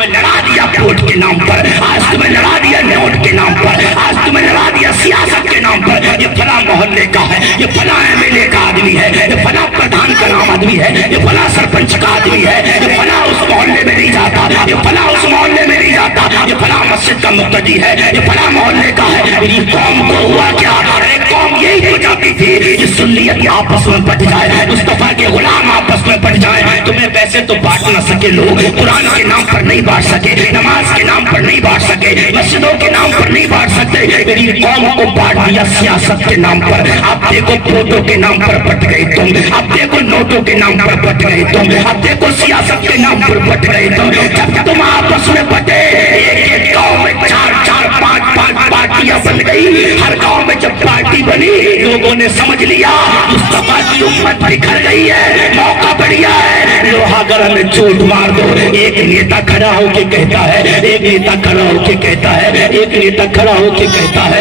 तुम्हें लड़ा दिया वोट के नाम पर, आज तुम्हें लड़ा दिया नोट के नाम पर, आज तुम्हें लड़ा दिया सियासत के नाम पर। ये फला मोहल्ले का है, ये फला एमएलए का आदमी है, ये फला प्रधान का नाम आदमी है, ये फला सरपंच का आदमी है, ये फला उस मोहल्ले में नहीं जाता, ये फला उस मोहल्ले में नहीं जाता, ये फला मस्जिद का मुक्तदी है, ये फला मोहल्ले का है। मेरी कौम को हुआ क्या? अरे कौम यही हो जाती थी कि सुन्नियत आपस में बट जाए, मुस्तफा के गुलाम आपस में बट जाए। तुम्हें वैसे तो बांट न सके लोग, कुरान के नाम पर नहीं बांट सके, नमाज के नाम पर नहीं बांट सके, मस्जिदों के नाम पर नहीं बांट सकते। मेरी कौम को बांट दिया सियासत के नाम पर। आप देखो वोटों के नाम पर बट गए तुम, आप देखो नोटों के नाम पर बट गए तुम, आप देखो सियासत के नाम पर बट गए तुम। जब तुम आपस में बटे, एक एक गाँव में चार चार पांच पांच पार्टियां बन गई। हर गांव में जब पार्टी बनी, लोगों ने समझ लिया मुस्तफा की उम्मत बिखर गई है, मौका बढ़िया है, लोहागर हमें चोट मार दो। एक नेता खड़ा होके कहता है, एक नेता खड़ा होके कहता है, एक नेता खड़ा होके कहता है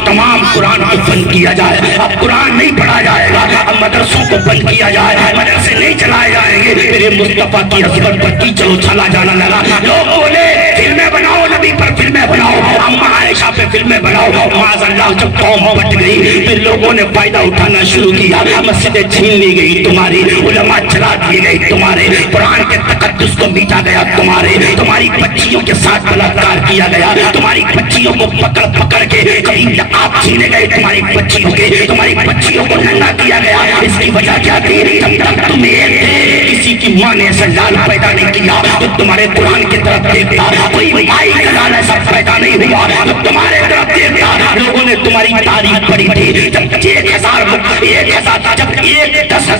तमाम कुरान को बंद किया जाए। अब कुरान नहीं पढ़ा जाएगा, अब मदरसों को बंद किया जाए, मदरसे नहीं चलाए जाएंगे। मेरे मुस्तफा की अजमत पर कीचड़ उछाला जाना लगा। लोग बोले फिल्में बनाओ, नबी पर फिल्में बनाओ, अम्मा आयशा पे फिल्में बनाओ। माज़अल्लाह जब कौम बट गई, फिर लोगों ने फायदा उठाना शुरू किया। मस्जिदें छीन ली गई तुम्हारी, उलमा चला दिए गए तुम्हारे, कुरान के तकद्दुस को मीटा गया तुम्हारे, तुम्हारी बच्चियों के साथ बलात्कार किया गया, तुम्हारी बच्चियों को पकड़ पकड़ के कहीं आप छीने गए तुम्हारी बच्चियों के, तुम्हारी बच्चियों को नंगा किया गया। इसकी वजह क्या थी? जब तक तुम एक थे, किसी की माँ ने ऐसा लाल पैदा नहीं किया तो तुम्हारे कुरान की तरफ देखता, कोई माई का लाल ऐसा पैदा नहीं हुआ तो तुम्हारे तरफ देखता। लोगों ने तुम्हारी तारीफ पढ़ी थी। जब 1000 जब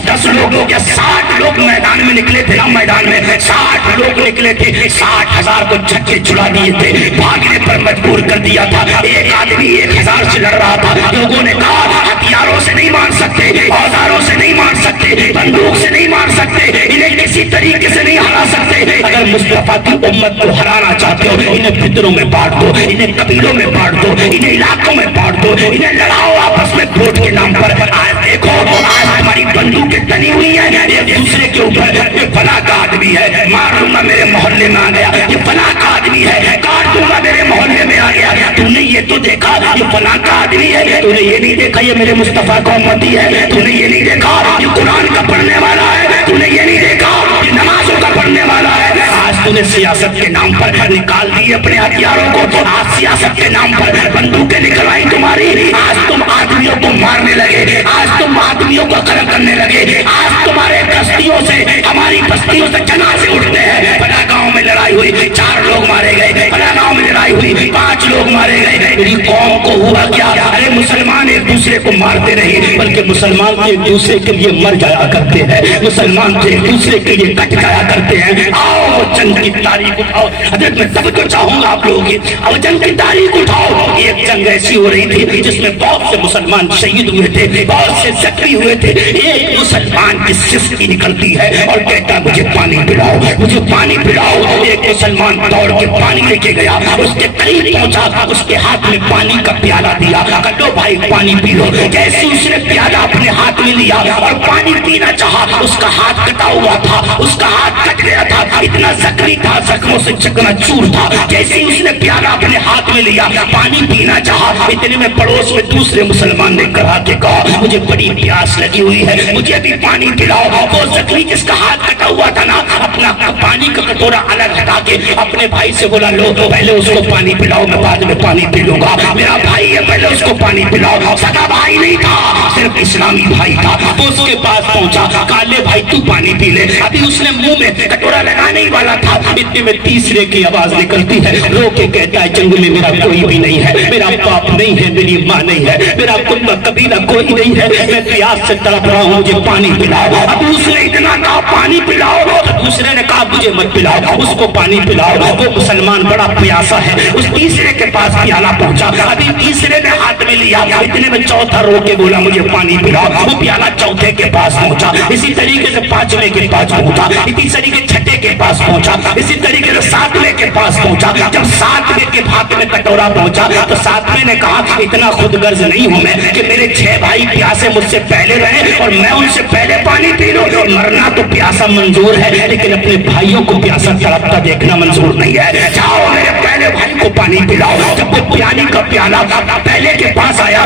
10 लोग हो गया, 60 लोग मैदान में निकले थे ना, मैदान में 60 लोग निकले थे, 60,000 को झटके छुड़ा दिए थे, भागने पर मजबूर कर दिया था। एक आदमी 1000 से लड़ रहा था। लोगों ने कहा हथियारों से नहीं मार सकते, औजारों से नहीं मार सकते, बंदूक से नहीं मार सकते, इन्हें किसी तरीके से नहीं हरा सकते। अगर मुस्तफा की उम्मत को हराना चाहते हो, इन्हें फितरों में बांट दो, इन्हें कबीलों में बांट दो, इन्हें इलाकों में बांट दो, इन्हें लड़ाओ आपस में वोट के नाम पर। आज देखो, आज हमारी बंदूकें तनी हुई है एक दूसरे के ऊपर। ये फला का आदमी है, मार दूंगा मेरे मोहल्ले में आ गया, ये फला का आदमी है, काट दूंगा मेरे मोहल्ले में आ गया। तूने ये तो देखा ये फला का आदमी है, तूने ये नहीं देखा ये मेरे मुस्तफा का उम्मती है, तूने ये नहीं देखा ये कुरान का पढ़ने वाला है, तूने ये नहीं देखा ये नमाजों का पढ़ने वाला है। आज तूने सियासत के नाम पर निकाल दिए अपने हथियारों को, तो आज सियासत के नाम पर बंदूकें निकलवाई तुम्हारी। आज तुम आदमियों को मारने लगे, आज तुम आदमियों को कत्ल करने लगे, आज तुम्हारे बस्तियों से, हमारी बस्तियों से जनाजे उठते हैं। फला गांव में लड़ाई हुई, 4 लोग मारे गए, फला गांव में लड़ाई हुई, 5 लोग मारे गए। मेरी कौम को हुआ क्या? अरे मुसलमान एक दूसरे को मारते नहीं, बल्कि मुसलमान तो एक दूसरे के लिए मर जाया करते हैं, मुसलमान तो एक दूसरे के लिए कट जाया करते हैं। आओ जंग की तारीख उठाओ। हजरत मैं तब तो चाहूंगा आप लोगों की, अब जंग की तारीख उठाओ। एक जंग ऐसी हो रही थी जिसमें बहुत से मुसलमान शहीद हुए थे, बहुत से जख्मी हुए थे। एक मुसलमान की सिस्की निकलती है और कहता मुझे पानी पिलाओ, मुझे पानी पिलाओ। एक मुसलमान दौड़ के पानी लेके गया, उसके करीब पहुंचा, उसके हाथ में पानी का प्याला दिया, लो भाई पानी पी लो। जैसे उसने प्याला अपने हाथ में लिया और पानी पीना चाहा, उसका हाथ कटा हुआ था, उसका हाथ कट गया था, इतना जख्मी था, जख्मों से चकनाचूर था। जैसे उसने प्याला अपने हाथ में लिया, पानी पीना चाहा, इतने में पड़ोस में दूसरे मुसलमान ने कहा के कहा मुझे बड़ी प्यास लगी हुई है, मुझे भी पानी पिलाओ। वो जख्मी जिसका हाथ कटा हुआ था ना, अपना पानी का कटोरा अलग हटा के अपने भाई से बोला लो पहले उसको पानी पिलाओ, मैं बाद में पानी पी लूंगा। मेरा भाई है, पहले उसको पानी पिलाओ। सगा भाई नहीं था, सिर्फ इस्लामी भाई था। वो उसके पास पहुंचा, काले भाई तू पानी पी ले। अभी उसने मुंह में कटोरा लगाने ही वाला था, इतने में तीसरे की आवाज निकलती है, रो के कहता है जंग में मेरा कोई भी नहीं है, मेरा बाप नहीं है, मेरी माँ नहीं है, मेरा कुम्बा कबीला कोई नहीं है, मैं प्यास से तड़प रहा हूँ, मुझे पानी पिलाओ। अब उसने इतना कहा पानी पिलाओ, तो दूसरे ने कहा मुझे मत पिलाओ, उसको पानी पिलाओ। वो मुसलमान बड़ा प्यासा है, उस तीसरे के पास प्याला पहुंचा, अभी तीसरे ने हाथ में लिया, इतने में चौथा रो के बोला मुझे पानी पिलाओ। वो प्याला चौथे के पास पहुंचा, इसी तरीके से पांचवें के पास पहुंचा, इसी तरीके छठे के पास पहुंचा, इसी तरीके से 7वें के पास पहुंचा। जब 7वें के हाथ में कटोरा पहुंचा तो 7वें ने कहा इतना खुदगर्ज नहीं हूं मैं कि मेरे 6 भाई प्यासे मुझसे पहले रहे और मैं उनसे पहले पानी पी लूं। मरना तो प्यासा मंजूर है लेकिन अपने भाइयों को प्यासा तड़पता देखना मंजूर नहीं है। जाओ मेरे पहले भाई को पानी पिलाओ। जब वो पानी का प्याला पहले के पास आया,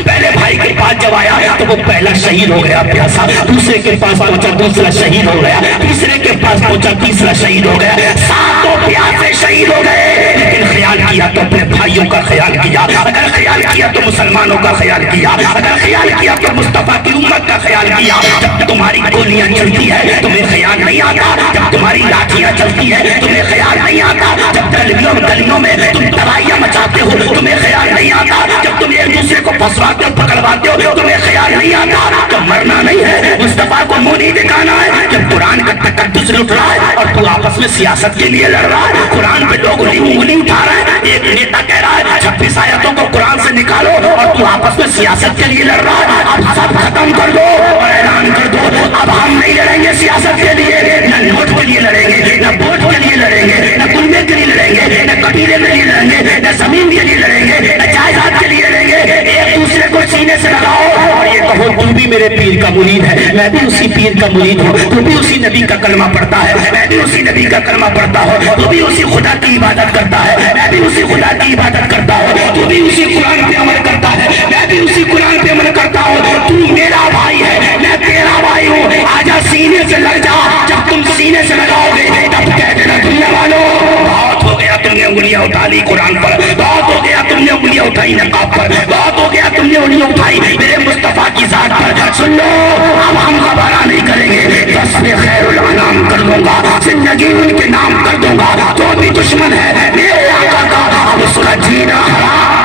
पहले भाई के पास जब आया तो वो पहला शहीद हो गया प्यासा, दूसरे के पास पहुंचा दूसरा शहीद हो गया, तीसरे के पास पहुंचा तीसरा शहीद हो गया, 7 प्यासे शहीद हो गए। लेकिन ख्याल किया तो अपने भाइयों का ख्याल किया, अगर ख्याल किया तो मुसलमानों का ख्याल किया, अगर ख्याल किया तो मुस्तफा की उम्मत का ख्याल किया। जब तुम्हारी गोलियां चलती है तुम्हें ख्याल नहीं आता, जब तुम्हारी लाठियां चलती है तुम्हें ख्याल नहीं आता, जब गलियों में तुम तबाहियां मचाते हो तुम्हें ख्याल नहीं आता, जब तुम एक दूसरे को फंसवाते हो पकड़वाते हो तुम्हें ख्याल नहीं आता। तो मरना नहीं है, मुस्तफा को मुंह नहीं दिखाना है। जब कुरान का तकद्दुस लुट रहा है और तू आपस में सियासत के लिए लड़ रहा है, कुरान पे लोग उंगली उठा रहे हैं, एक नेता कह रहा है 26 आयतों को कुरान से निकालो और तू आपस में सियासत के लिए लड़ रहा है, अब सब खत्म कर दो और ऐलान कर दो अब हम नहीं लड़ेंगे सियासत के लिए, न नोट के लिए लड़ेंगे, न वोट के लिए लड़ेंगे, न कुलबे के लिए लड़ेंगे, न कबीले के लिए लड़ेंगे, न जमीन के लिए लड़ेंगे, न जायदाद के लिए लड़ेंगे। एक दूसरे को सीने से लगाओ और ये कहो तू भी मेरे पीर का मुरीद है, मैं भी उसी पीर का मुरीद हूँ, तू भी उसी नबी का कलमा पढ़ता है, मैं भी उसी नबी का कलमा पढ़ता हूँ, तू भी उसी खुदा की इबादत करता है, मैं भी उसी खुदा की इबादत करता हूँ, तू भी उसी कुरान पे अमल करता है, मैं भी उसी कुरान पे अमल करता हूँ, तू मेरा भाई है मैं तेरा भाई हूँ, आजा सीने से लग जा। जब तुम सीने से लगाओगे तब कह देना दुनिया वालों बहुत हो गया तुमने उंगलियां उठा ली कुरान पर, बहुत हो गया तुमने उंगलियां उठाई नकाब पर, बहुत हो गया तुमने उंगलियां उठाई मेरे मुस्तफा की जात पर। सुन लो अब हम गवारा नहीं करेंगे, तस्बीह खैरुल अनाम कर दूंगा, जिंदगी उनके नाम कर दूंगा, जो भी दुश्मन है मेरे आका का अब उसका जीना हराम